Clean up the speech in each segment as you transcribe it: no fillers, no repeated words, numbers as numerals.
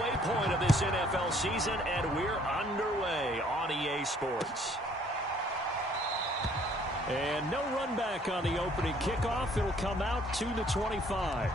halfway point of this NFL season, and we're underway on EA Sports. And no run back on the opening kickoff. It'll come out to the 25.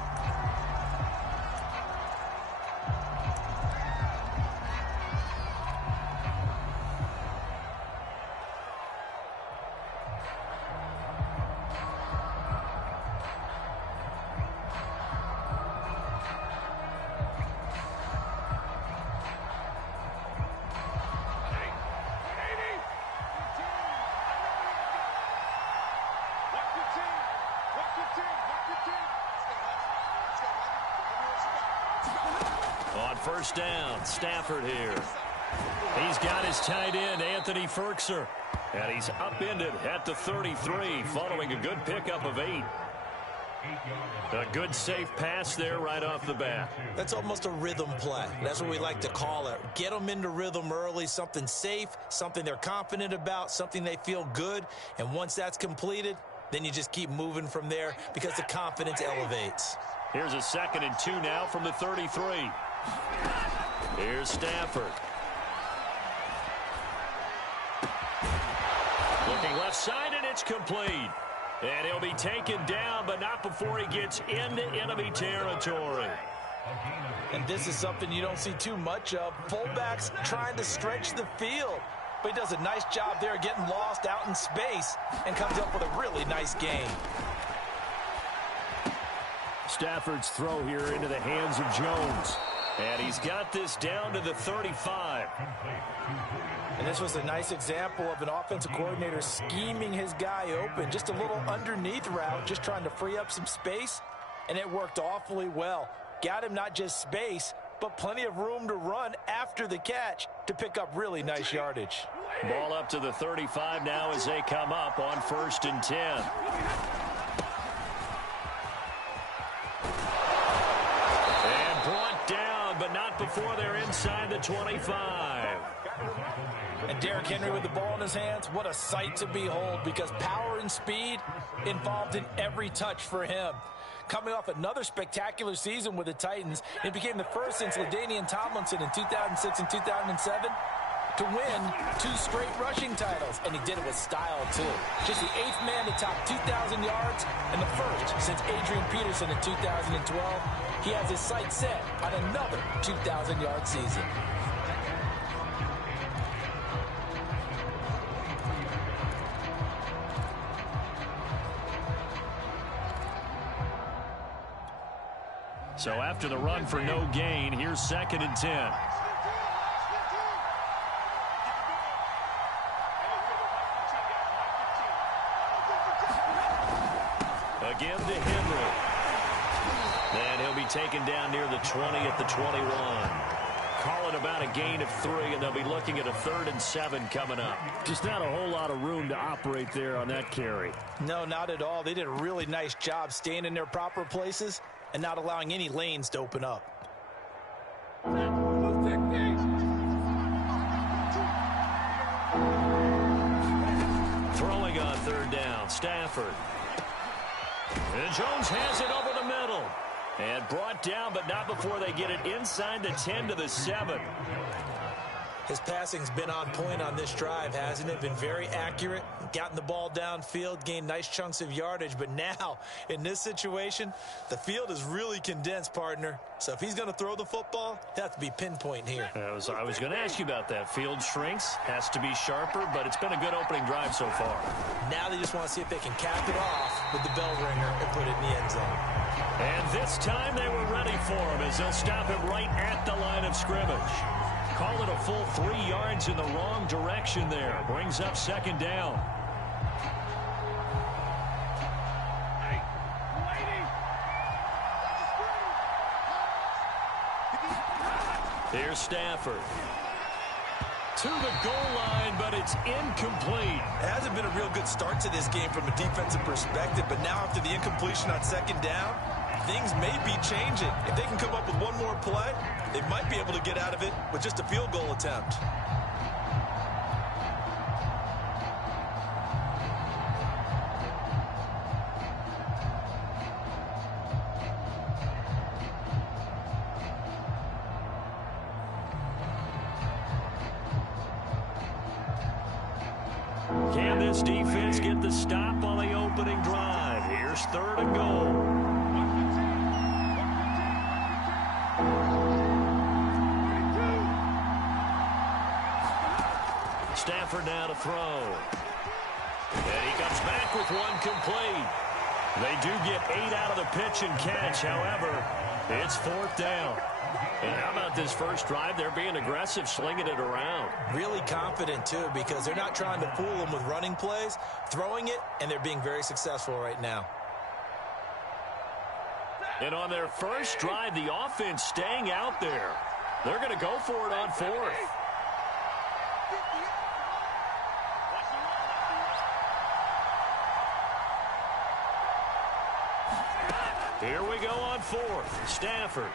On first down, Stafford here. He's got his tight end, Anthony Ferkser. And he's upended at the 33 following a good pickup of 8. A good safe pass there right off the bat. That's almost a rhythm play. That's what we like to call it. Get them into rhythm early, something safe, something they're confident about, something they feel good. And once that's completed, then you just keep moving from there because the confidence elevates. Here's a 2nd and 2 now from the 33. Here's Stafford. Looking left side, and it's complete. And he'll be taken down, but not before he gets into enemy territory. And this is something you don't see too much of. Fullbacks trying to stretch the field. But he does a nice job there getting lost out in space and comes up with a really nice gain. Stafford's throw here into the hands of Jones. And he's got this down to the 35. And this was a nice example of an offensive coordinator scheming his guy open. Just a little underneath route, just trying to free up some space. And it worked awfully well. Got him not just space, but plenty of room to run after the catch to pick up really nice yardage. Ball up to the 35 now as they come up on 1st and 10. And brought down, but not before they're inside the 25. And Derrick Henry with the ball in his hands, what a sight to behold, because power and speed involved in every touch for him. Coming off another spectacular season with the Titans, it became the first since LaDainian Tomlinson in 2006 and 2007 to win 2 straight rushing titles, and he did it with style, too. Just the 8th man to top 2,000 yards and the first since Adrian Peterson in 2012. He has his sights set on another 2,000-yard season. So after the run for no gain, here's 2nd and 10. Again to Henry. And he'll be taken down near the 20 at the 21. Call it about a gain of 3, and they'll be looking at a 3rd and 7 coming up. Just not a whole lot of room to operate there on that carry. No, not at all. They did a really nice job staying in their proper places and not allowing any lanes to open up. Throwing on 3rd down, Stafford. And Jones has it over the middle. And brought down, but not before they get it inside the 10 to the 7. His passing's been on point on this drive, hasn't it? Been very accurate, gotten the ball downfield, gained nice chunks of yardage. But now, in this situation, the field is really condensed, partner. So if he's going to throw the football, he'll have to be pinpoint here. I was going to ask you about that. Field shrinks, has to be sharper, but it's been a good opening drive so far. Now they just want to see if they can cap it off with the bell ringer and put it in the end zone. And this time they were ready for him as they'll stop him right at the line of scrimmage. Call it a full 3 yards in the wrong direction there. Brings up 2nd down. Here's Stafford. To the goal line, but it's incomplete. It hasn't been a real good start to this game from a defensive perspective, but now after the incompletion on 2nd down, things may be changing. If they can come up with one more play, they might be able to get out of it with just a field goal attempt. this defense get the stop on the opening drive. Here's 3rd and goal. Stafford now to throw. And he comes back with one complete. They do get 8 out of the pitch and catch. However, it's 4th down. And how about this first drive? They're being aggressive, slinging it around. Really confident, too, because they're not trying to fool them with running plays, throwing it, and they're being very successful right now. And on their first drive, the offense staying out there. They're going to go for it on 4th. Here we go on 4th. Stafford.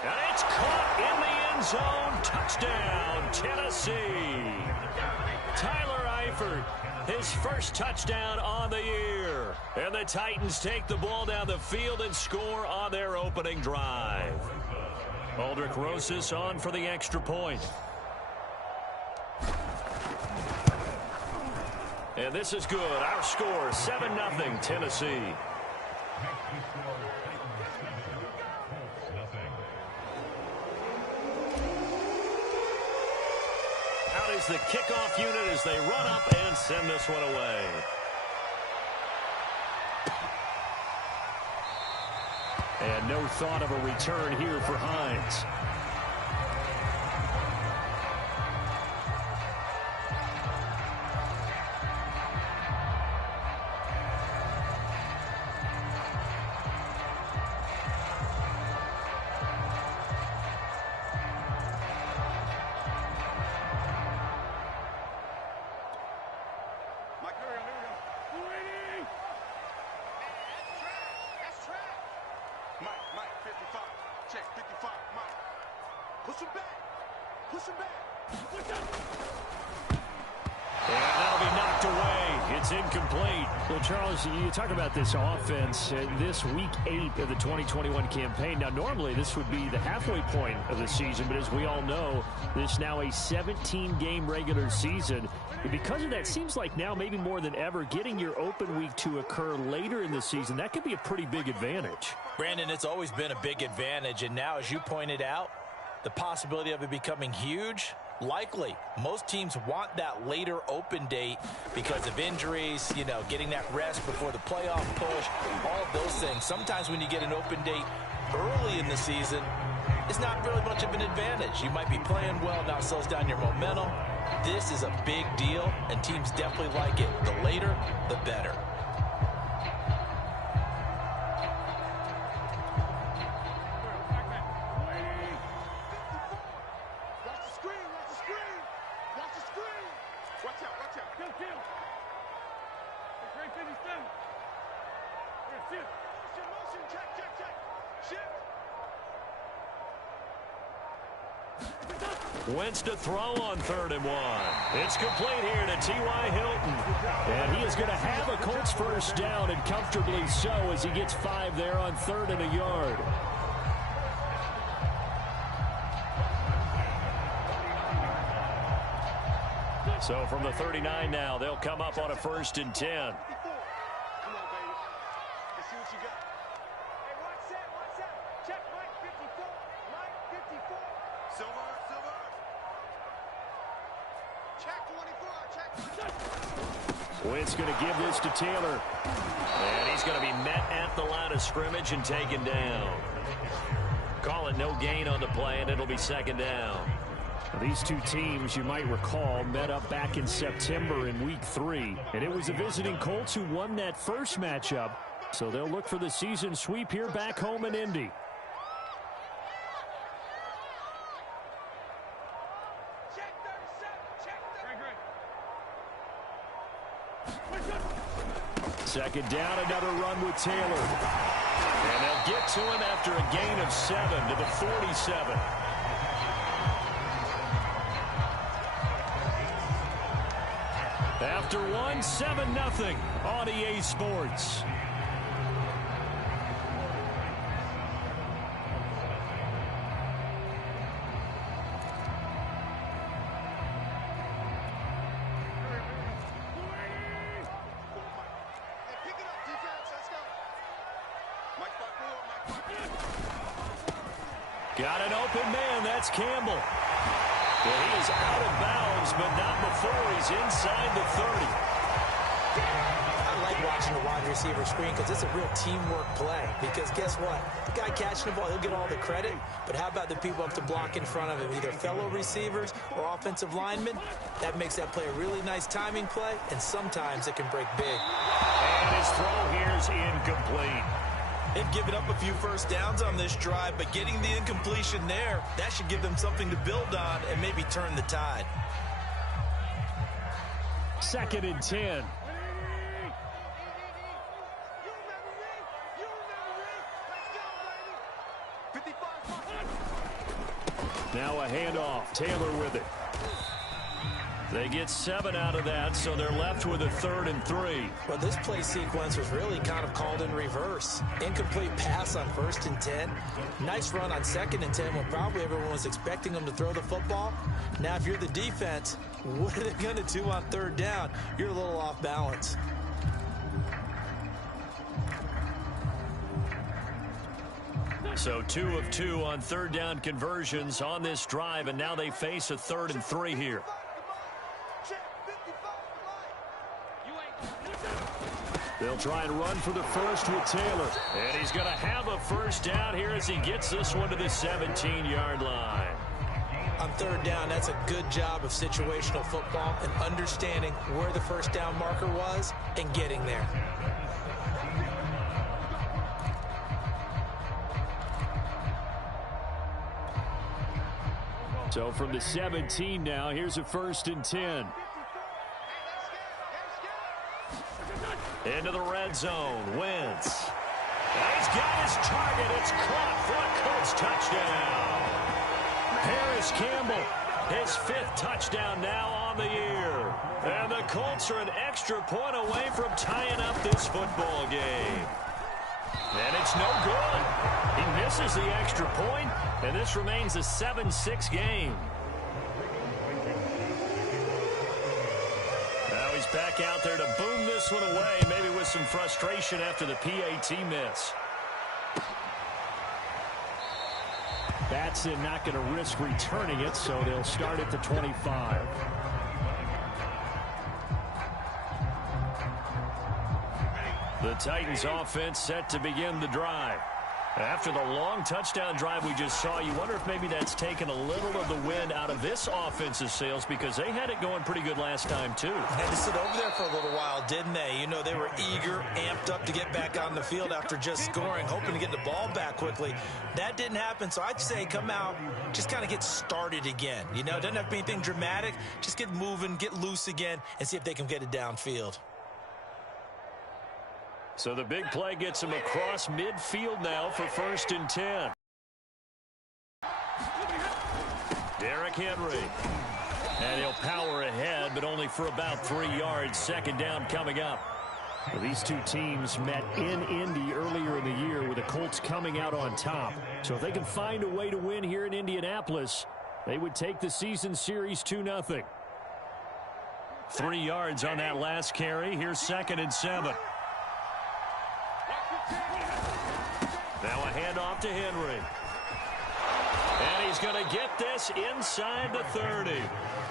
And it's caught in the end zone. Touchdown, Tennessee. Tyler Eifert, his first touchdown on the year. And the Titans take the ball down the field and score on their opening drive. Aldrich Rosas on for the extra point. And this is good. Our score, 7-0 Tennessee. Out is the kickoff unit as they run up and send this one away. And no thought of a return here for Hines. Charles, you talk about this offense, this week 8 of the 2021 campaign. Now, normally this would be the halfway point of the season, but as we all know, this now a 17-game regular season. And because of that, seems like now maybe more than ever, getting your open week to occur later in the season, that could be a pretty big advantage. Brandon, it's always been a big advantage, and now, as you pointed out, the possibility of it becoming huge, likely. Most teams want that later open date because of injuries, you know, getting that rest before the playoff push, all of those things. Sometimes when you get an open date early in the season, it's not really much of an advantage. You might be playing well, now it slows down your momentum. This is a big deal, and teams definitely like it. The later, the better. Wentz to throw on 3rd and 1. It's complete here to T.Y. Hilton. And he is going to have a Colts first down, and comfortably so, as he gets 5 there on 3rd and a yard. So from the 39 now, they'll come up on a 1st and 10. Wentz going to give this to Taylor. And he's going to be met at the line of scrimmage and taken down. Call it no gain on the play, and it'll be 2nd down. Now, these two teams, you might recall, met up back in September in Week 3. And it was the visiting Colts who won that first matchup. So they'll look for the season sweep here back home in Indy. Second down, another run with Taylor. And they'll get to him after a gain of 7 to the 47. After one, 7-0 on EA Sports. Got an open man. That's Campbell. Well, he is out of bounds, but not before he's inside the 30. I like watching the wide receiver screen because it's a real teamwork play. Because guess what? The guy catching the ball, he'll get all the credit. But how about the people up to block in front of him, either fellow receivers or offensive linemen? That makes that play a really nice timing play, and sometimes it can break big. And his throw here is incomplete. They've given up a few first downs on this drive, but getting the incompletion there, that should give them something to build on and maybe turn the tide. 2nd and 10. Now a handoff. Taylor with it. They get 7 out of that, so they're left with a 3rd and 3. Well, this play sequence was really kind of called in reverse. Incomplete pass on 1st and 10. Nice run on 2nd and 10 when probably everyone was expecting them to throw the football. Now, if you're the defense, what are they going to do on 3rd down? You're a little off balance. So 2 of 2 on 3rd down conversions on this drive, and now they face a 3rd and 3 here. They'll try and run for the first with Taylor. And he's going to have a first down here as he gets this one to the 17-yard line. On 3rd down, that's a good job of situational football and understanding where the first down marker was and getting there. So from the 17 now, here's a 1st and 10. Into the red zone. Wentz. He's got his target. It's caught for a Colts touchdown. Paris Campbell, his 5th touchdown now on the year. And the Colts are an extra point away from tying up this football game. And it's no good. He misses the extra point, and this remains a 7-6 game. Now he's back out there to boom this one away, maybe with some frustration after the PAT miss. Batson not going to risk returning it, so they'll start at the 25. The Titans offense set to begin the drive. After the long touchdown drive we just saw, you wonder if maybe that's taken a little of the wind out of this offense's sails because they had it going pretty good last time, too. They had to sit over there for a little while, didn't they? You know, they were eager, amped up to get back on the field after just scoring, hoping to get the ball back quickly. That didn't happen, so I'd say come out, just kind of get started again. You know, it doesn't have to be anything dramatic. Just get moving, get loose again, and see if they can get it downfield. So the big play gets him across midfield now for 1st and 10. Derrick Henry. And he'll power ahead, but only for about 3 yards. 2nd down coming up. Well, these two teams met in Indy earlier in the year with the Colts coming out on top. So if they can find a way to win here in Indianapolis, they would take the season series 2-0. 3 yards on that last carry. Here's 2nd and 7. Now a handoff to Henry. And he's going to get this inside the 30.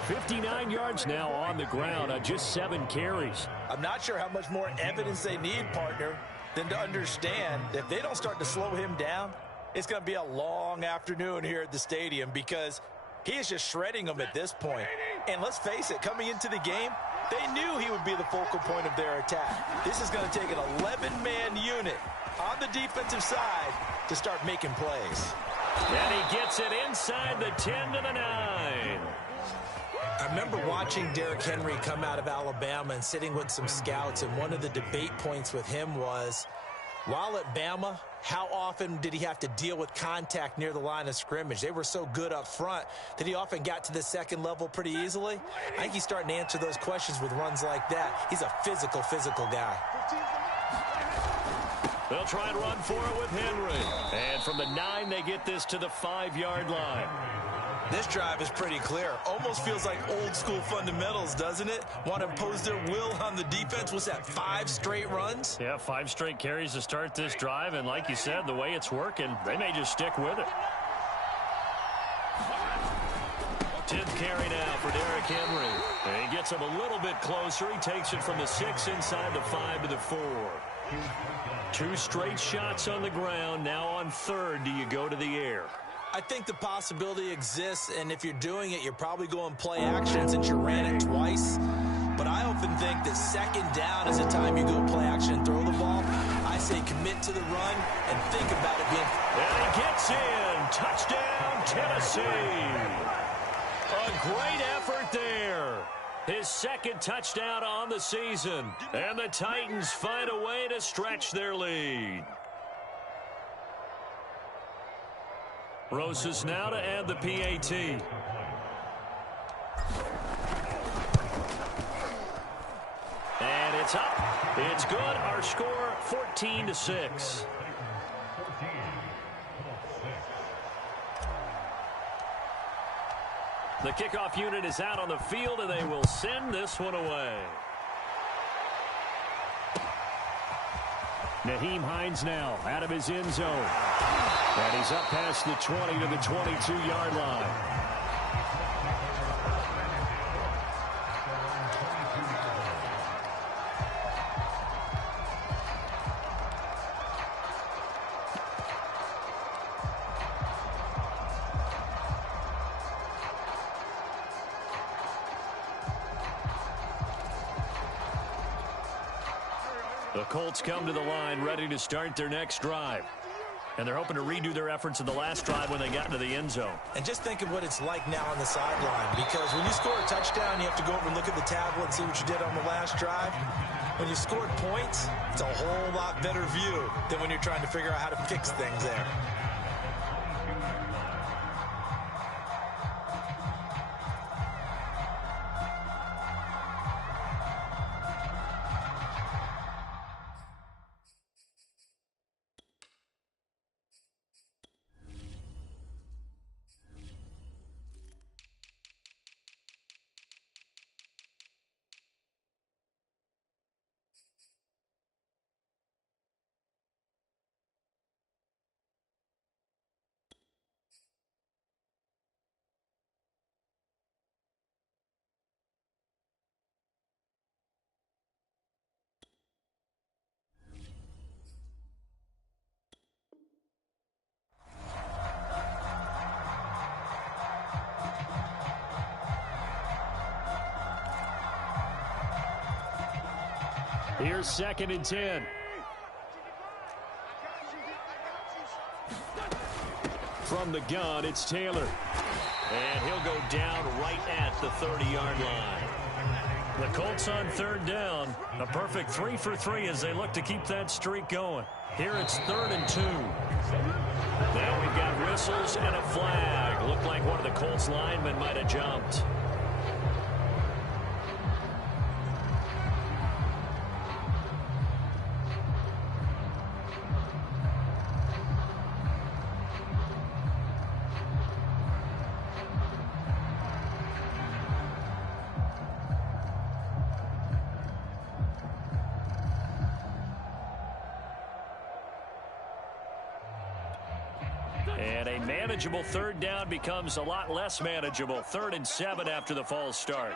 59 yards now on the ground on just 7 carries. I'm not sure how much more evidence they need, partner, than to understand that if they don't start to slow him down, it's going to be a long afternoon here at the stadium because he is just shredding them at this point. And let's face it, coming into the game, they knew he would be the focal point of their attack. This is going to take an 11-man unit on the defensive side to start making plays. And he gets it inside the 10 to the 9. I remember watching Derrick Henry come out of Alabama and sitting with some scouts, and one of the debate points with him was, while at Bama, how often did he have to deal with contact near the line of scrimmage? They were so good up front that he often got to the second level pretty easily. I think he's starting to answer those questions with runs like that. He's a physical guy. They'll try and run for it with Henry. And from the 9, they get this to the 5-yard line. This drive is pretty clear. Almost feels like old school fundamentals, doesn't it? Want to impose their will on the defense. What's that, 5 straight runs? Yeah, 5 straight carries to start this drive. And like you said, the way it's working, they may just stick with it. 10th carry now for Derrick Henry. And he gets him a little bit closer. He takes it from the 6 inside the 5 to the 4. 2 straight shots on the ground. Now on 3rd, do you go to the air? I think the possibility exists, and if you're doing it, you're probably going play action since you ran it twice. But I often think that 2nd down is the time you go play action and throw the ball. I say commit to the run and think about it being... And he gets in. Touchdown, Tennessee. A great effort there. His 2nd touchdown on the season. And the Titans find a way to stretch their lead. Rosas now to add the PAT. And it's up. It's good. Our score 14-6. The kickoff unit is out on the field, and they will send this one away. Nyheim Hines now out of his end zone. And he's up past the 20 to the 22-yard line. The Colts come to the line ready to start their next drive. And they're hoping to redo their efforts in the last drive when they got into the end zone. And just think of what it's like now on the sideline, because when you score a touchdown, you have to go over and look at the tablet and see what you did on the last drive. When you scored points, it's a whole lot better view than when you're trying to figure out how to fix things there. Here's 2nd and 10. From the gun, it's Taylor. And he'll go down right at the 30-yard line. The Colts on 3rd down. A perfect 3 for 3 as they look to keep that streak going. Here it's 3rd and 2. Now we've got whistles and a flag. Looked like one of the Colts linemen might have jumped. And a manageable 3rd down becomes a lot less manageable. 3rd and 7 after the false start.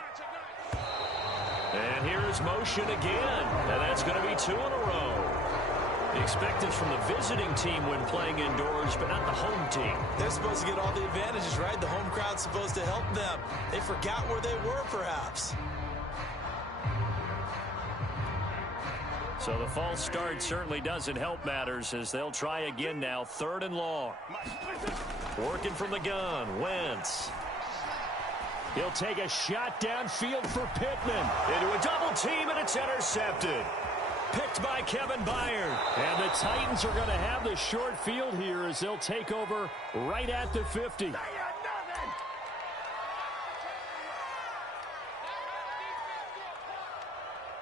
And here's motion again. And that's going to be 2 in a row. The expectance from the visiting team when playing indoors, but not the home team. They're supposed to get all the advantages, right? The home crowd's supposed to help them. They forgot where they were, perhaps. So the false start certainly doesn't help matters as they'll try again now. 3rd and long. Working from the gun. Wentz. He'll take a shot downfield for Pittman. Into a double team, and it's intercepted. Picked by Kevin Byard. And the Titans are going to have the short field here as they'll take over right at the 50.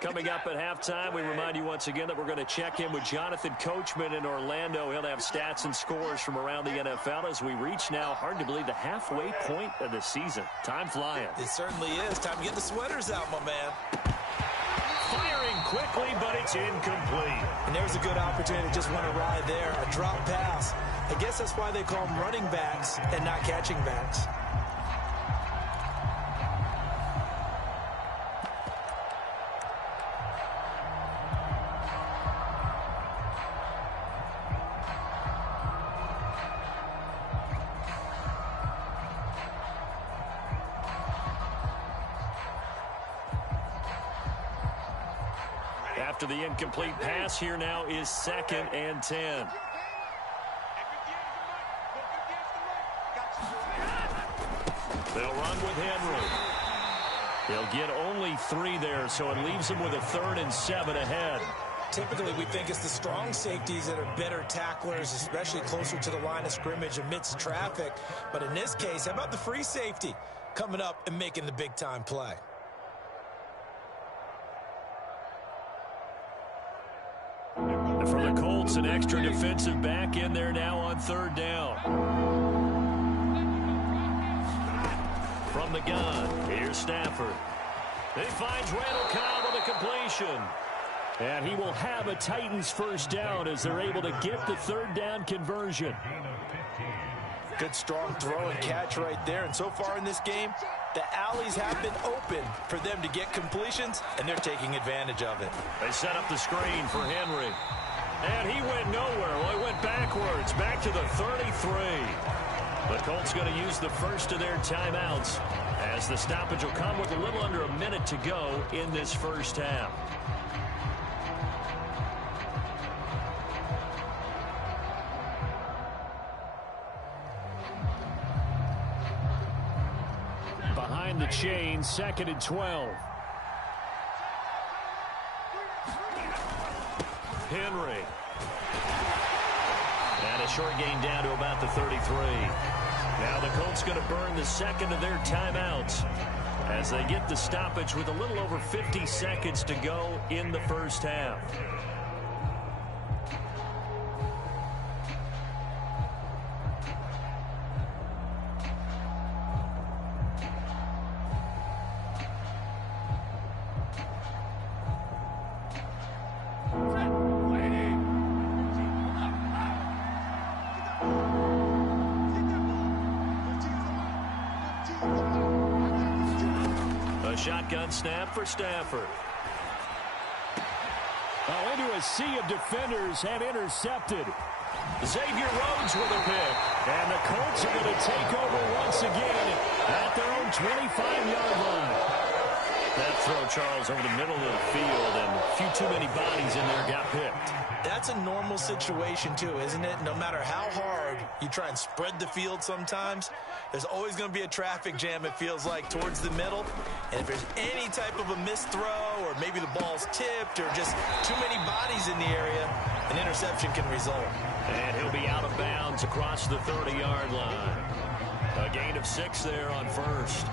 Coming up at halftime, we remind you once again that we're going to check in with Jonathan Coachman in Orlando. He'll have stats and scores from around the NFL as we reach now, hard to believe, the halfway point of the season. Time flying. It certainly is. Time to get the sweaters out, my man. Firing quickly, but it's incomplete. And there's a good opportunity to just want to ride there. A drop pass. I guess that's why they call them running backs and not catching backs. After the incomplete pass, here now is 2nd and 10. They'll run with Henry. He'll get only 3 there, so it leaves him with a 3rd and 7 ahead. Typically, we think it's the strong safeties that are better tacklers, especially closer to the line of scrimmage amidst traffic. But in this case, how about the free safety coming up and making the big-time play? And for the Colts, an extra defensive back in there now on 3rd down. From the gun, here's Stafford. He finds Randall Cobb with a completion. And he will have a Titans first down as they're able to get the 3rd down conversion. Good strong throw and catch right there. And so far in this game, the alleys have been open for them to get completions, and they're taking advantage of it. They set up the screen for Henry. And he went nowhere. Well, he went backwards, back to the 33. The Colts going to use the first of their timeouts as the stoppage will come with a little under a minute to go in this first half. Behind the chain, 2nd and 12. Henry. And a short gain down to about the 33. Now the Colts going to burn the 2nd of their timeouts as they get the stoppage with a little over 50 seconds to go in the first half. Shotgun snap for Stafford. Oh, into a sea of defenders and intercepted. Xavier Rhodes with a pick. And the Colts are going to take over once again at their own 25-yard line. That throw, Charles, over the middle of the field, and a few too many bodies in there got picked. That's a normal situation, too, isn't it? No matter how hard you try and spread the field sometimes, there's always going to be a traffic jam, it feels like, towards the middle. And if there's any type of a missed throw or maybe the ball's tipped or just too many bodies in the area, an interception can result. And he'll be out of bounds across the 30-yard line. A gain of 6 there on first.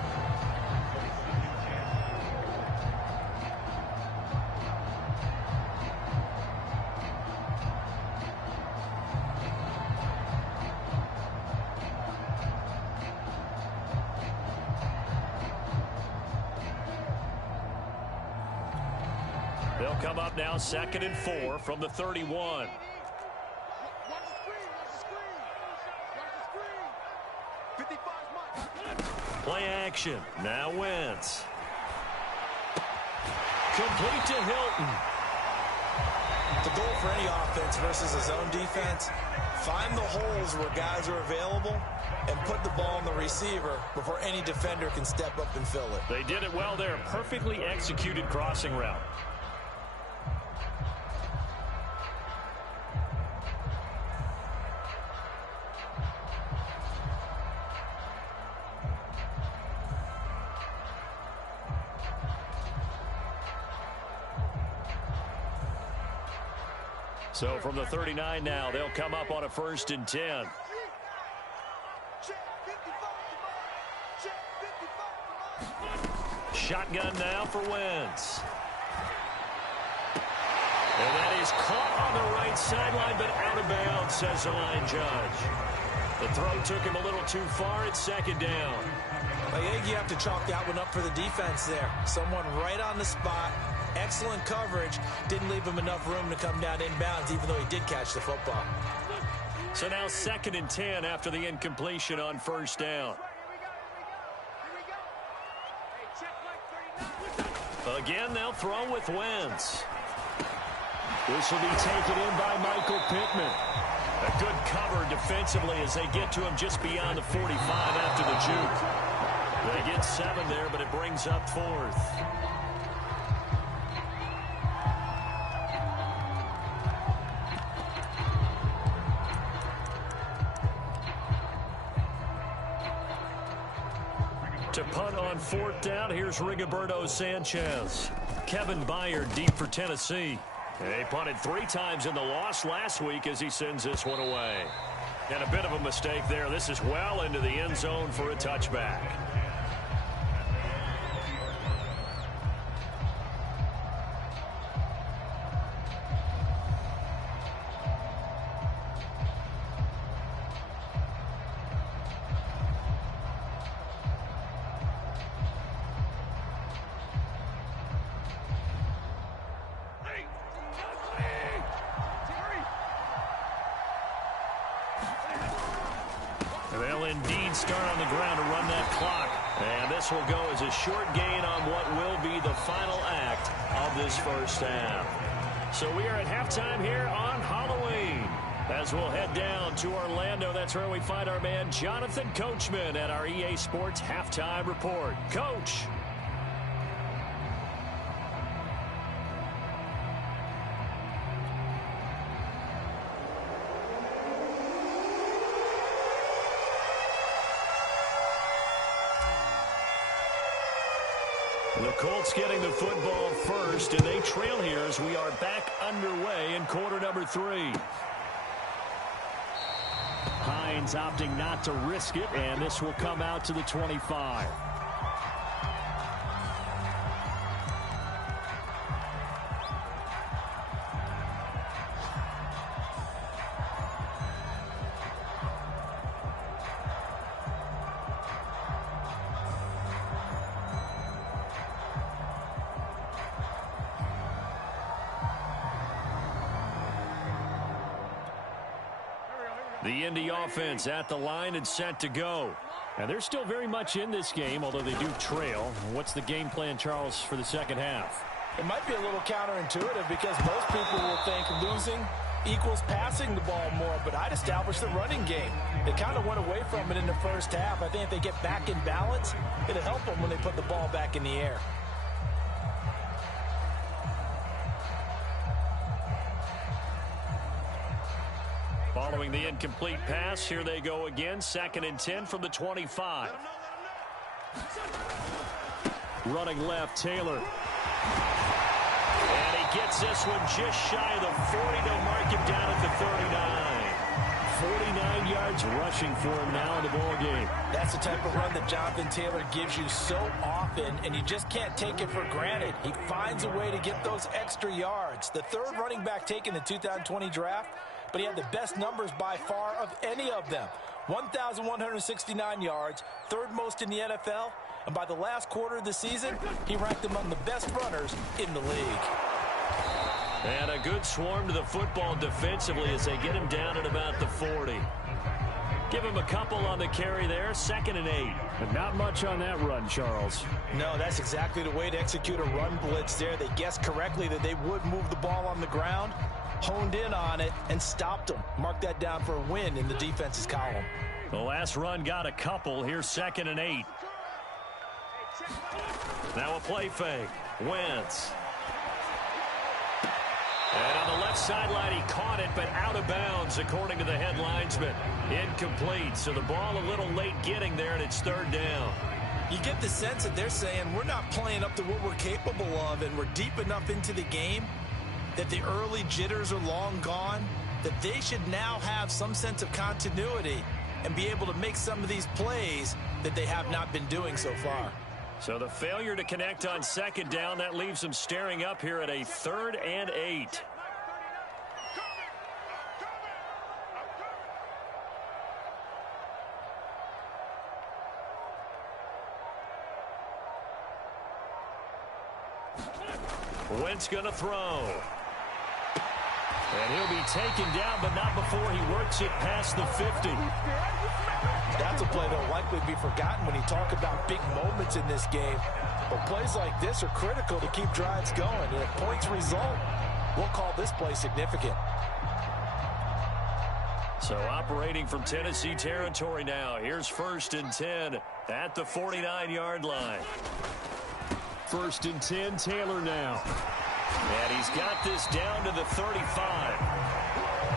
They'll come up now 2nd and 4 from the 31. Play action. Now Wentz. Complete to Hilton. The goal for any offense versus a zone defense, find the holes where guys are available and put the ball on the receiver before any defender can step up and fill it. They did it well there. Perfectly executed crossing route. So from the 39 now, they'll come up on a 1st and 10. Shotgun now for Wentz. And that is caught on the right sideline, but out of bounds, says the line judge. The throw took him a little too far. It's second down. I think you have to chalk that one up for the defense there. Someone right on the spot. Excellent coverage. Didn't leave him enough room to come down inbounds, even though he did catch the football. So now 2nd and 10 after the incompletion on first down. Again, they'll throw with Wentz. This will be taken in by Michael Pittman. A good cover defensively as they get to him just beyond the 45 after the juke. They get 7 there, but it brings up 4th. To punt on 4th down, here's Rigoberto Sanchez. Kevin Byard deep for Tennessee. They punted 3 times in the loss last week as he sends this one away. And a bit of a mistake there. This is well into the end zone for a touchback. They'll indeed start on the ground to run that clock. And this will go as a short gain on what will be the final act of this first half. So we are at halftime here on Halloween. As we'll head down to Orlando, that's where we find our man Jonathan Coachman at our EA Sports Halftime Report. Coach. The Colts getting the football first, and they trail here as we are back underway in quarter number 3. Hines opting not to risk it, and this will come out to the 25. The Indy offense at the line and set to go. And they're still very much in this game, although they do trail. What's the game plan, Charles, for the second half? It might be a little counterintuitive because most people will think losing equals passing the ball more, but I'd establish the running game. They kind of went away from it in the first half. I think if they get back in balance, it'll help them when they put the ball back in the air. Following the incomplete pass, here they go again. 2nd and 10 from the 25. Running left, Taylor. And he gets this one just shy of the 40 to mark him down at the 39. 49 yards rushing for him now in the ball game. That's the type of run that Jonathan Taylor gives you so often, and you just can't take it for granted. He finds a way to get those extra yards. The 3rd running back taken in the 2020 draft, but he had the best numbers by far of any of them. 1,169 yards, 3rd most in the NFL, and by the last quarter of the season, he ranked among the best runners in the league. And a good swarm to the football defensively as they get him down at about the 40. Give him a couple on the carry there, 2nd and 8. But not much on that run, Charles. No, that's exactly the way to execute a run blitz there. They guessed correctly that they would move the ball on the ground, honed in on it, and stopped them. Mark that down for a win in the defense's column. The last run got a couple. Here's 2nd and 8. Now a play fake. Wentz. And on the left sideline, he caught it, but out of bounds, according to the head linesman. Incomplete, so the ball a little late getting there, and it's 3rd down. You get the sense that they're saying we're not playing up to what we're capable of, and we're deep enough into the game that the early jitters are long gone, that they should now have some sense of continuity and be able to make some of these plays that they have not been doing so far. So the failure to connect on 2nd down, that leaves them staring up here at a 3rd and 8. Wentz going to throw. And he'll be taken down, but not before he works it past the 50. That's a play that'll likely be forgotten when you talk about big moments in this game. But plays like this are critical to keep drives going. And if points result, we'll call this play significant. So operating from Tennessee territory now. Here's 1st and 10 at the 49-yard line. 1st and 10, Taylor now. And he's got this down to the 35.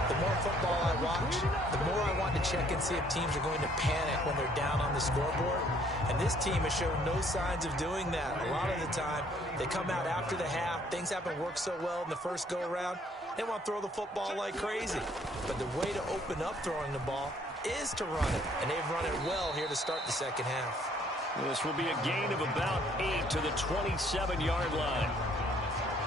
The more football I watch, the more I want to check and see if teams are going to panic when they're down on the scoreboard. And this team has shown no signs of doing that. A lot of the time, they come out after the half. Things haven't worked so well in the first go-around. They want to throw the football like crazy. But the way to open up throwing the ball is to run it. And they've run it well here to start the second half. This will be a gain of about 8 to the 27-yard line.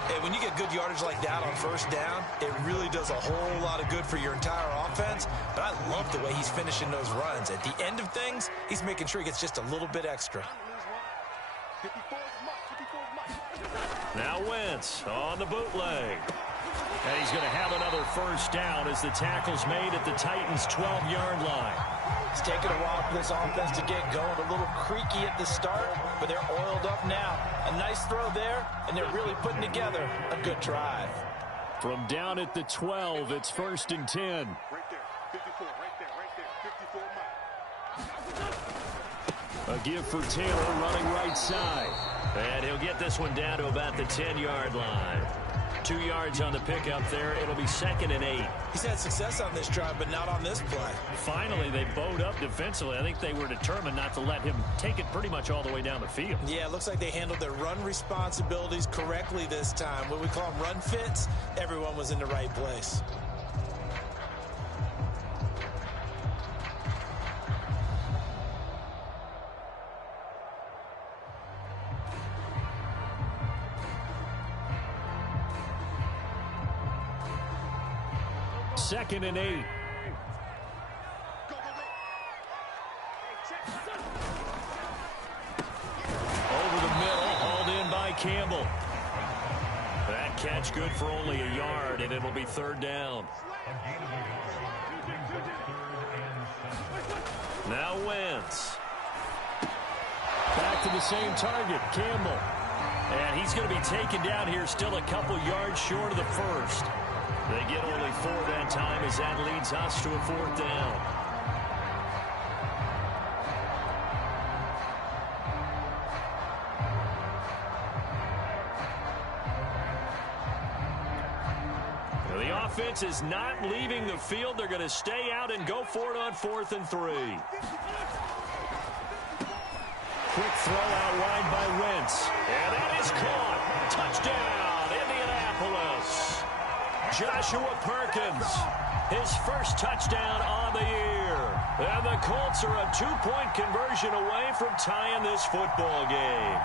Hey, when you get good yardage like that on 1st down, it really does a whole lot of good for your entire offense. But I love the way he's finishing those runs. At the end of things, he's making sure he gets just a little bit extra. Now Wentz on the bootleg. And he's going to have another 1st down as the tackle's made at the Titans' 12-yard line. It's taken a while for this offense to get going. A little creaky at the start, but they're oiled up now. A nice throw there, and they're really putting together a good drive. From down at the 12, it's 1st and 10. Right there, 54, right there, 54. A give for Taylor running right side. And he'll get this one down to about the 10-yard line. 2 yards on the pickup there. It'll be 2nd and 8. He's had success on this drive, but not on this play. Finally, they bowed up defensively. I think they were determined not to let him take it pretty much all the way down the field. Yeah, it looks like they handled their run responsibilities correctly this time. What we call them run fits, everyone was in the right place. Second and 8. Go, go, go. Over the middle, hauled in by Campbell. That catch good for only a yard, and it'll be 3rd down. Now Wentz. Back to the same target, Campbell. And he's going to be taken down here, still a couple yards short of the 1st. They get only 4 that time as that leads us to a 4th down. Now the offense is not leaving the field. They're going to stay out and go for it on 4th and 3. Quick throw out wide by Wentz. And that is caught. Touchdown, Indianapolis. Joshua Perkins, his 1st touchdown on the year. And the Colts are a 2-point conversion away from tying this football game.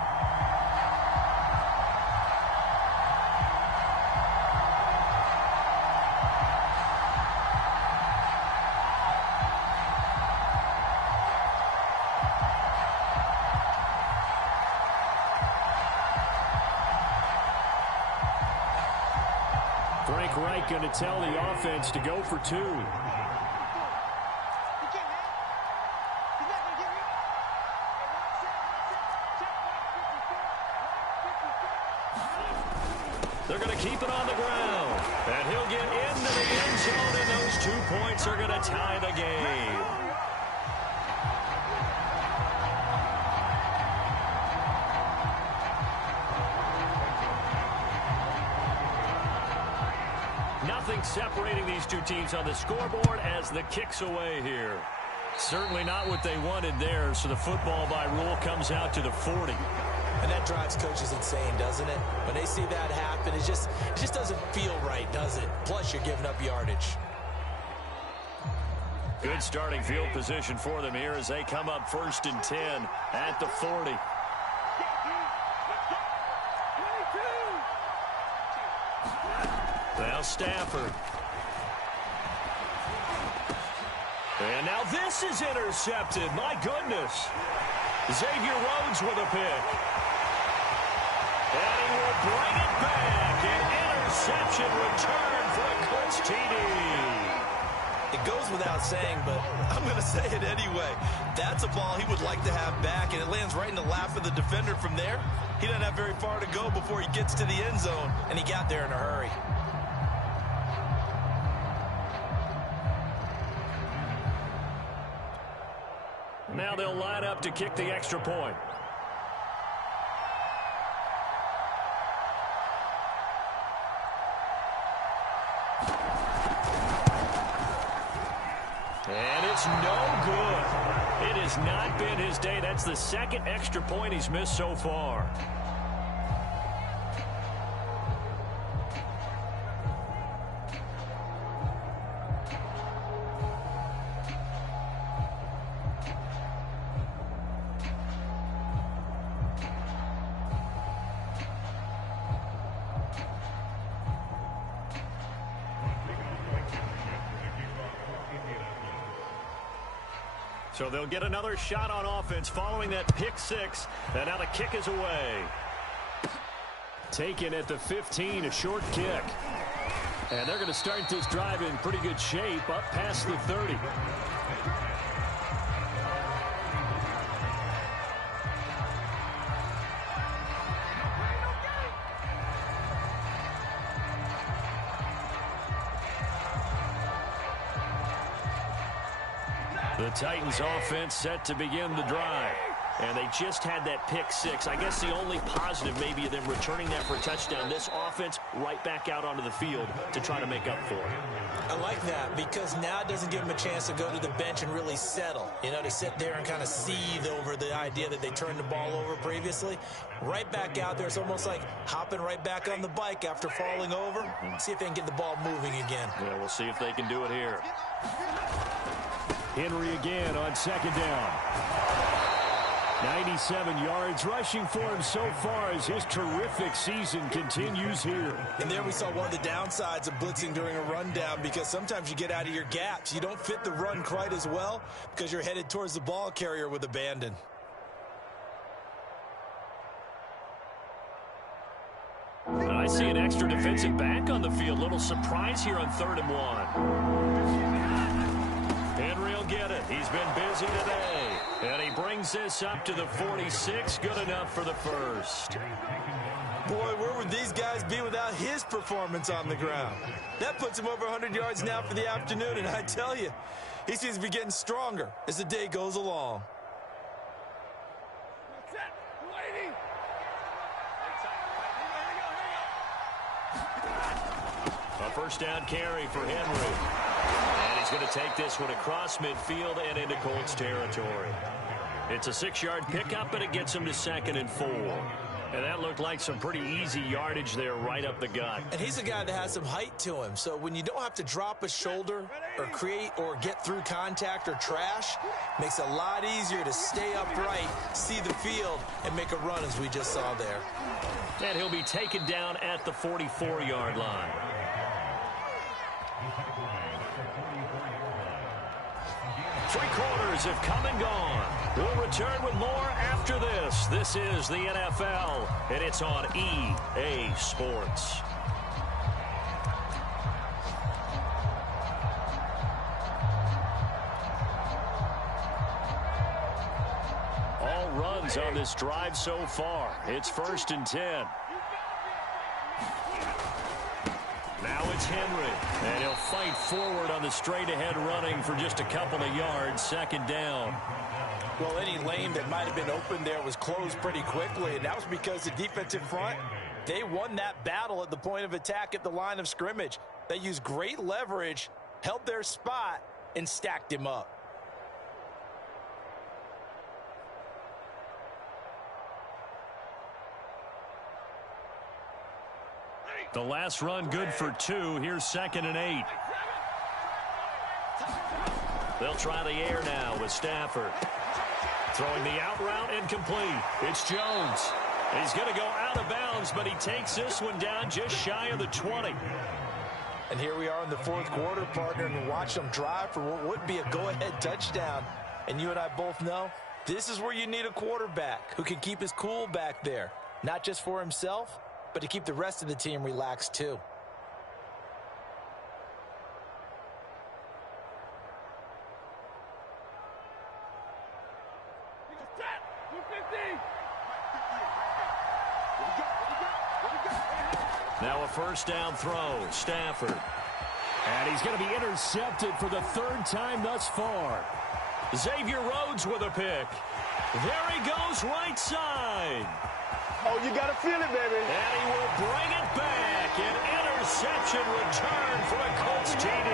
Frank Reich going to tell the offense to go for 2. They're going to keep it on the ground. And he'll get into the end zone, and those 2 points are going to tie the game. Nothing separating these two teams on the scoreboard as the kick's away here. Certainly not what they wanted there, so the football by rule comes out to the 40. And that drives coaches insane, doesn't it? When they see that happen, it just doesn't feel right, does it? Plus, you're giving up yardage. Good starting field position for them here as they come up 1st and 10 at the 40. Now Stafford. And now this is intercepted. My goodness. Xavier Rhodes with a pick. And he will bring it back. An interception return for a Colts TD. It goes without saying, but I'm going to say it anyway. That's a ball he would like to have back, and it lands right in the lap of the defender from there. He doesn't have very far to go before he gets to the end zone, and he got there in a hurry. Now they'll line up to kick the extra point. And it's no good. It has not been his day. That's the second extra point he's missed so far. So they'll get another shot on offense following that pick six. And now the kick is away. Taken at the 15, a short kick. And they're going to start this drive in pretty good shape up past the 30. The Titans offense set to begin the drive. And they just had that pick six. I guess the only positive maybe of them returning that for a touchdown. This offense right back out onto the field to try to make up for it. I like that because now it doesn't give them a chance to go to the bench and really settle. You know, to sit there and kind of seethe over the idea that they turned the ball over previously. Right back out there. It's almost like hopping right back on the bike after falling over. See if they can get the ball moving again. Yeah, we'll see if they can do it here. Henry again on second down. 97 yards rushing for him so far as his terrific season continues here. And there we saw one of the downsides of blitzing during a rundown because sometimes you get out of your gaps. You don't fit the run quite as well because you're headed towards the ball carrier with abandon. I see an extra defensive back on the field. Little surprise here on 3rd and 1. Henry will get it. He's been busy today. And he brings this up to the 46. Good enough for the first. Boy, where would these guys be without his performance on the ground? That puts him over 100 yards now for the afternoon. And I tell you, he seems to be getting stronger as the day goes along. A first down carry for Henry. And he's going to take this one across midfield and into Colts territory. It's a 6-yard pickup, but it gets him to 2nd and 4. And that looked like some pretty easy yardage there right up the gut. And he's a guy that has some height to him. So when you don't have to drop a shoulder or create or get through contact or trash, makes it a lot easier to stay upright, see the field, and make a run as we just saw there. And he'll be taken down at the 44-yard line. Three quarters have come and gone. We'll return with more after this. This is the NFL, and it's on EA Sports. All runs on this drive so far. It's 1st and 10. Now it's Henry, and he'll fight forward on the straight-ahead running for just a couple of yards. 2nd down. Well, any lane that might have been open there was closed pretty quickly, and that was because the defensive front, they won that battle at the point of attack at the line of scrimmage. They used great leverage, held their spot, and stacked him up. The last run good for 2. Here's 2nd and 8. They'll try the air now with Stafford. Throwing the out route incomplete. It's Jones. He's going to go out of bounds, but he takes this one down just shy of the 20. And here we are in the 4th quarter, partner, and watch them drive for what would be a go-ahead touchdown. And you and I both know this is where you need a quarterback who can keep his cool back there. not just for himself, but to keep the rest of the team relaxed too. Now a first down throw, Stafford. And he's going to be intercepted for the third time thus far. Xavier Rhodes with a pick. There he goes, right side. Oh, you got to feel it, baby. And he will bring it back. An interception return for a Colts TD.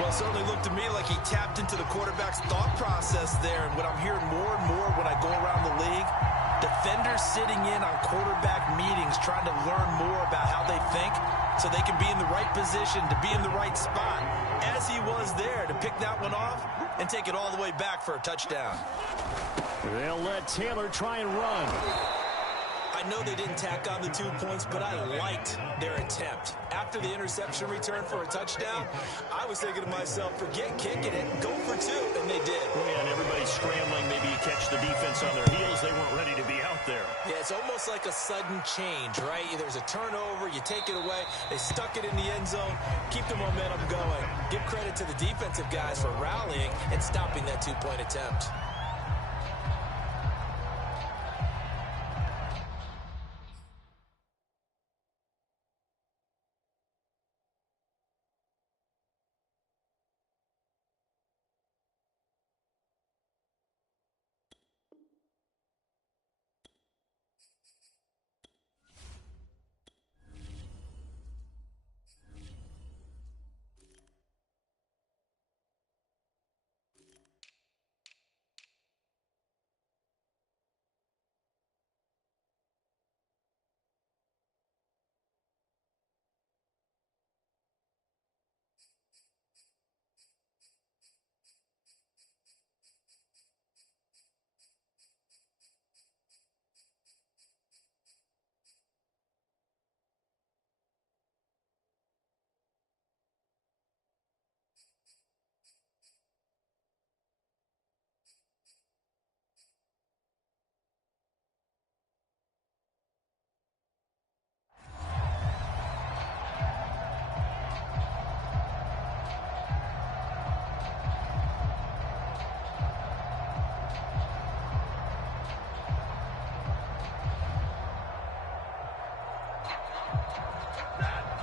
Well, it certainly looked to me like he tapped into the quarterback's thought process there. And what I'm hearing more and more when I go around the league, defenders sitting in on quarterback meetings trying to learn more about how they think so they can be in the right position to be in the right spot, as he was there to pick that one off and take it all the way back for a touchdown. They'll let Taylor try and run. I know they didn't tack on the 2 points, but I liked their attempt. After the interception return for a touchdown, I was thinking to myself, forget kicking it, go for two, and they did. Yeah, and everybody's scrambling. Maybe you catch the defense on their heels. They weren't ready to be out there. Yeah, it's almost like a sudden change, right? There's a turnover, you take it away, they stuck it in the end zone, keep the momentum going. Give credit to the defensive guys for rallying and stopping that 2-point attempt.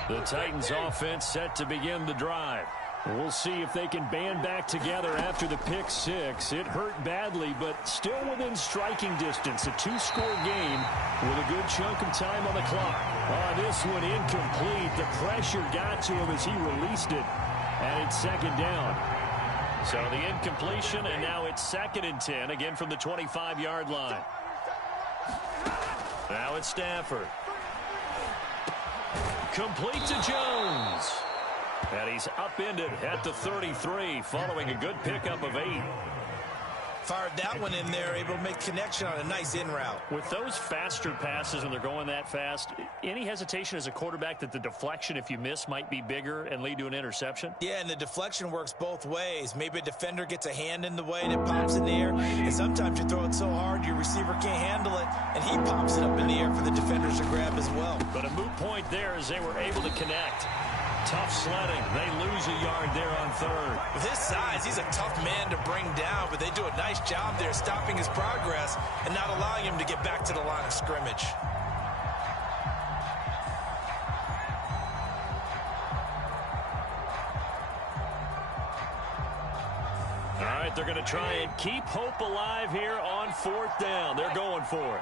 The Titans offense set to begin the drive. We'll see if they can band back together after the pick six. It hurt badly, but still within striking distance. A two-score game with a good chunk of time on the clock. This one incomplete. The pressure got to him as he released it. And it's second down. So the incompletion, and now it's 2nd and 10, again from the 25-yard line. Now it's Stafford. Complete to Jones. And he's upended at the 33 following a good pickup of 8. Fired that one in there, able to make connection on a nice in route. With those faster passes and they're going that fast, any hesitation as a quarterback that the deflection, if you miss, might be bigger and lead to an interception? Yeah, and the deflection works both ways. Maybe a defender gets a hand in the way and it pops in the air, and sometimes you throw it so hard your receiver can't handle it, and he pops it up in the air for the defenders to grab as well. But a moot point there as they were able to connect. Tough sledding. They lose a yard there on 3rd. With his size, he's a tough man to bring down, but they do a nice job there stopping his progress and not allowing him to get back to the line of scrimmage. All right, they're going to try and keep hope alive here on 4th down. They're going for it.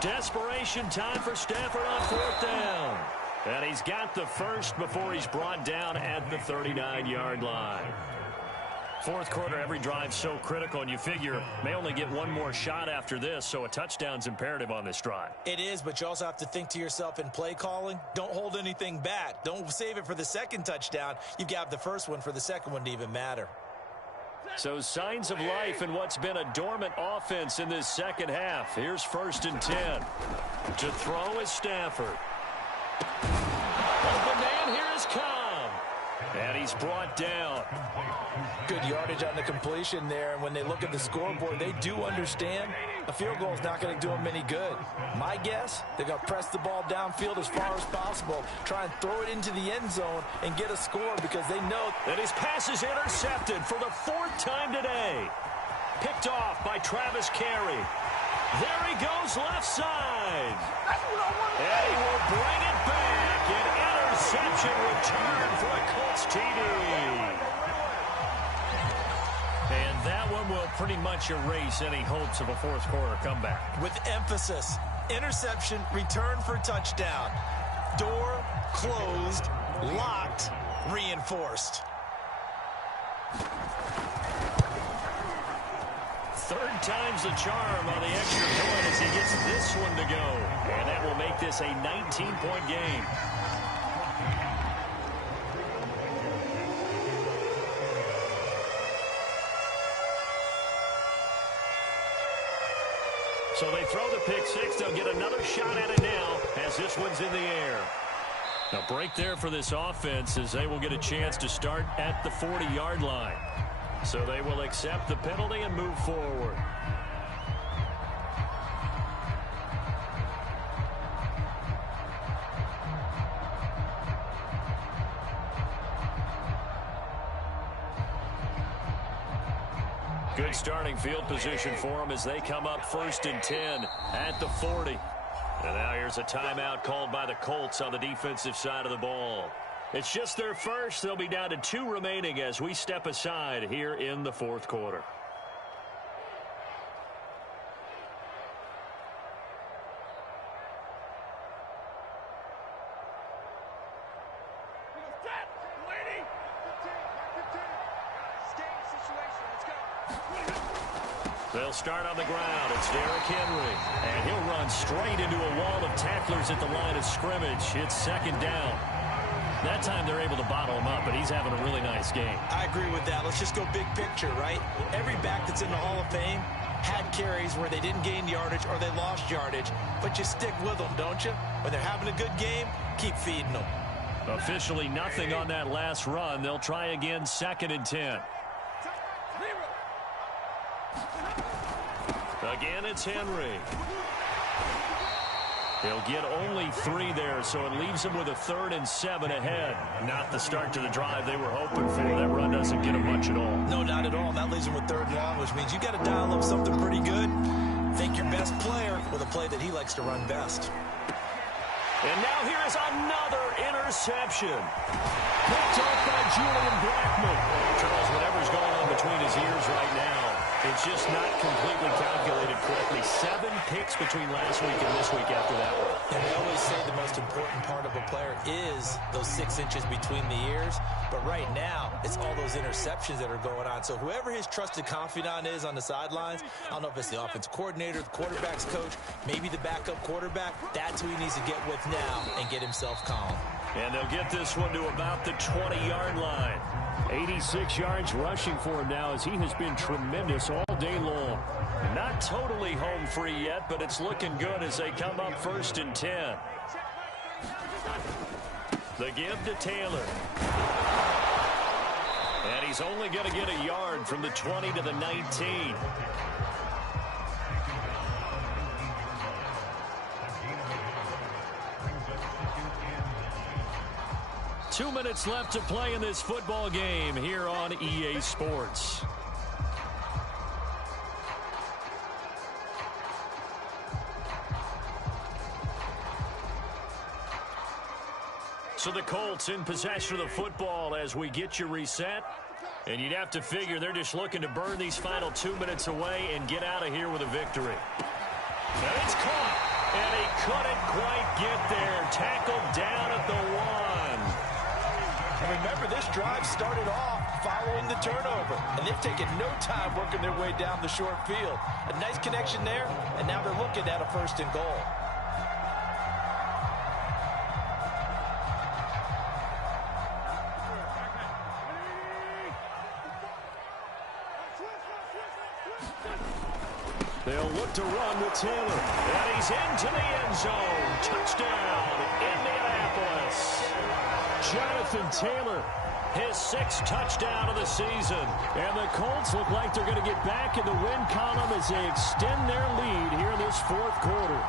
Desperation time for Stafford on 4th down. And he's got the first before he's brought down at the 39-yard line. 4th quarter, every drive so critical, and you figure may only get one more shot after this, so a touchdown's imperative on this drive. It is, but you also have to think to yourself in play calling, don't hold anything back. Don't save it for the second touchdown. You've got the first one for the second one to even matter. So signs of life in what's been a dormant offense in this second half. Here's 1st and 10. To throw is Stafford. The man here is Cobb. And he's brought down. Good yardage on the completion there. And when they look at the scoreboard, they do understand a field goal is not going to do them any good. My guess, they're going to press the ball downfield as far as possible, try and throw it into the end zone and get a score because they know that his pass is intercepted for the 4th time today. Picked off by Travis Carey. There he goes left side. And he will bring it back. An interception return for a Colts TD. And that one will pretty much erase any hopes of a fourth quarter comeback. With emphasis, interception, return for touchdown. Door closed, locked, reinforced. Third time's the charm on the extra point as he gets this one to go. And that will make this a 19-point game. So they throw the pick six. They'll get another shot at it now as this one's in the air. A break there for this offense as they will get a chance to start at the 40-yard line. So they will accept the penalty and move forward. Good starting field position for them as they come up 1st and 10 at the 40. And now here's a timeout called by the Colts on the defensive side of the ball. It's just their first. They'll be down to 2 remaining as we step aside here in the 4th quarter. They'll start on the ground. It's Derrick Henry. And he'll run straight into a wall of tacklers at the line of scrimmage. It's 2nd down. That time they're able to bottle him up, but he's having a really nice game. I agree with that. Let's just go big picture, right? Every back that's in the Hall of Fame had carries where they didn't gain yardage or they lost yardage, but you stick with them, don't you? When they're having a good game, keep feeding them. Officially nothing on that last run. They'll try again 2nd and 10. Again, it's Henry. He'll get only 3 there, so it leaves him with a 3rd and 7 ahead. Not the start to the drive they were hoping for. That run doesn't get him much at all. No, not at all. And that leaves him with 3rd and long, which means you got to dial up something pretty good. Think your best player with a play that he likes to run best. And now here is another interception. Picked off by Julian Blackmon. Charles, whatever's going on between his ears right now, it's just not completely calculated correctly. 7 picks between last week and this week after that one. And they always say the most important part of a player is those 6 inches between the ears. But right now, it's all those interceptions that are going on. So whoever his trusted confidant is on the sidelines, I don't know if it's the offense coordinator, the quarterback's coach, maybe the backup quarterback, that's who he needs to get with now and get himself calm. And they'll get this one to about the 20-yard line. 86 yards rushing for him now as he has been tremendous all day long. Not totally home free yet, but it's looking good as they come up 1st and 10. The give to Taylor. And he's only going to get a yard from the 20 to the 19. Two minutes left to play in this football game here on EA Sports. So the Colts in possession of the football as we get you reset. And you'd have to figure they're just looking to burn these final 2 minutes away and get out of here with a victory. And it's caught. And he couldn't quite get there. Tackled down at the 1. And remember, this drive started off following the turnover. And they've taken no time working their way down the short field. A nice connection there, and now they're looking at a 1st and goal. They'll look to run with Taylor. And he's into the end zone. Touchdown, Indianapolis. Jonathan Taylor his 6th touchdown of the season. And the Colts look like they're going to get back in the win column as they extend their lead here in this 4th quarter.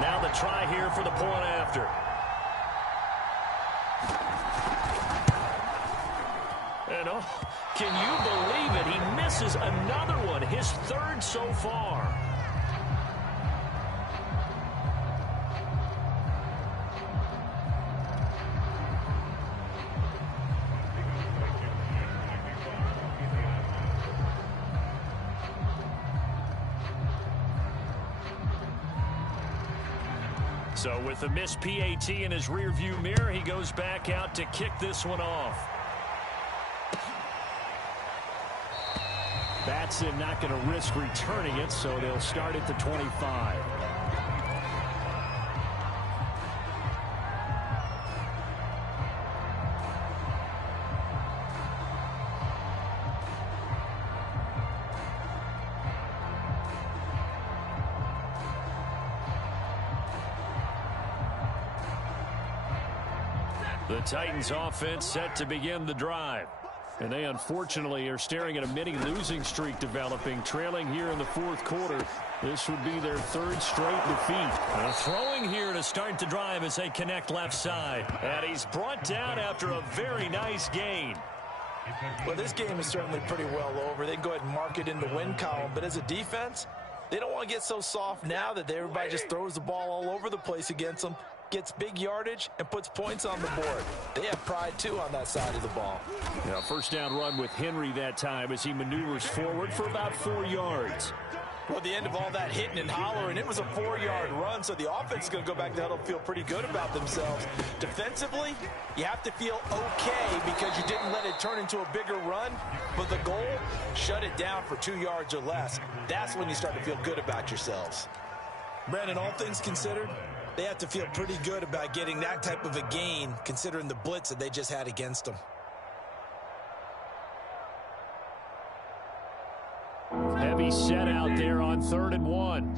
Now the try here for the point after. And oh, can you believe it? He misses another one, his 3rd so far. So with the missed PAT in his rearview mirror, he goes back out to kick this one off. Batson not going to risk returning it, so they'll start at the 25. The Titans offense set to begin the drive. And they unfortunately are staring at a mini losing streak developing, trailing here in the 4th quarter. This would be their 3rd straight defeat. Throwing here to start the drive as they connect left side. And he's brought down after a very nice gain. Well, this game is certainly pretty well over. They can go ahead and mark it in the win column. But as a defense, they don't want to get so soft now that everybody just throws the ball all over the place against them, gets big yardage, and puts points on the board. They have pride, too, on that side of the ball. Now, 1st down run with Henry that time as he maneuvers forward for about 4 yards. Well, at the end of all that hitting and hollering, it was a 4-yard run, so the offense is going to go back to huddle and feel pretty good about themselves. Defensively, you have to feel okay because you didn't let it turn into a bigger run, but the goal, shut it down for 2 yards or less. That's when you start to feel good about yourselves. Brandon, all things considered, they have to feel pretty good about getting that type of a gain, considering the blitz that they just had against them. Heavy set out there on 3rd and 1.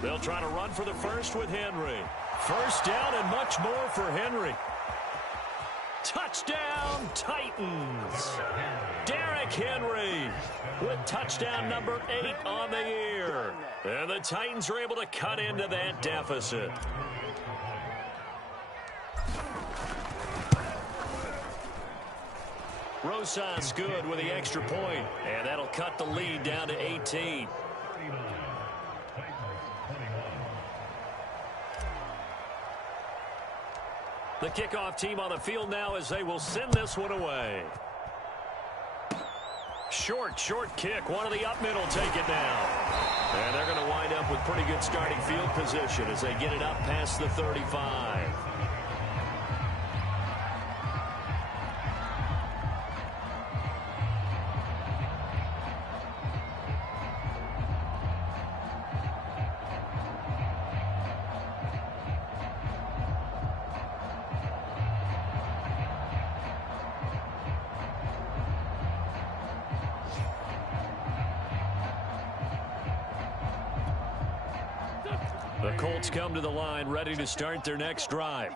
They'll try to run for the 1st with Henry. 1st down and much more for Henry. Touchdown, Titans. Derrick Henry with touchdown number 8 on the year. And the Titans are able to cut into that deficit. Rosan's good with the extra point, and that'll cut the lead down to 18. The kickoff team on the field now as they will send this one away. Short kick. One of the up middle take it down. And they're going to wind up with pretty good starting field position as they get it up past the 35. The Colts come to the line ready to start their next drive.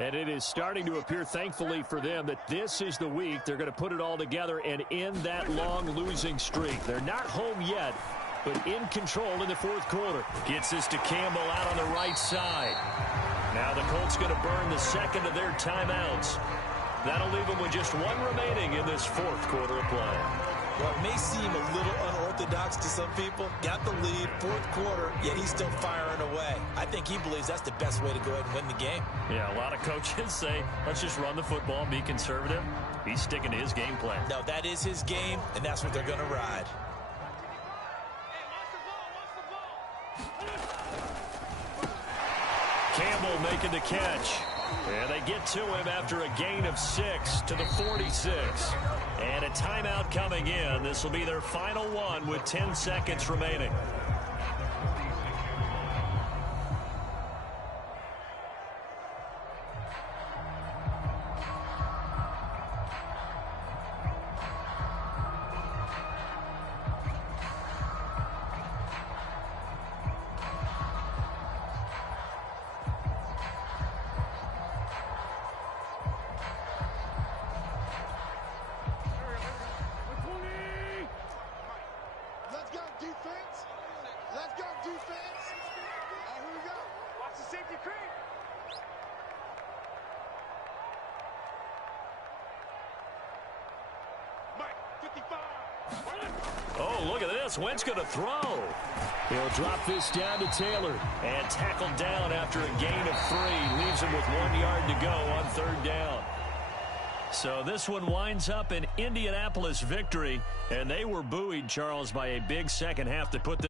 And it is starting to appear, thankfully for them, that this is the week they're going to put it all together and end that long losing streak. They're not home yet, but in control in the 4th quarter. Gets this to Campbell out on the right side. Now the Colts going to burn the 2nd of their timeouts. That'll leave them with just 1 remaining in this 4th quarter of play. Well, it may seem a little unorthodox to some people. Got the lead, 4th quarter, yet he's still firing away. I think he believes that's the best way to go ahead and win the game. Yeah, a lot of coaches say, let's just run the football and be conservative. He's sticking to his game plan. No, that is his game, and that's what they're going to ride. Campbell making the catch. And they get to him after a gain of 6 to the 46. And a timeout coming in. This will be their final one with 10 seconds remaining. defense. Let's go, defense. Here we go. Watch the safety creep. Mike, 55. Oh, look at this. Wentz going to throw. He'll drop this down to Taylor. And tackled down after a gain of 3. Leaves him with 1 yard to go on 3rd down. So this one winds up an Indianapolis victory. And they were buoyed, Charles, by a big second half that put them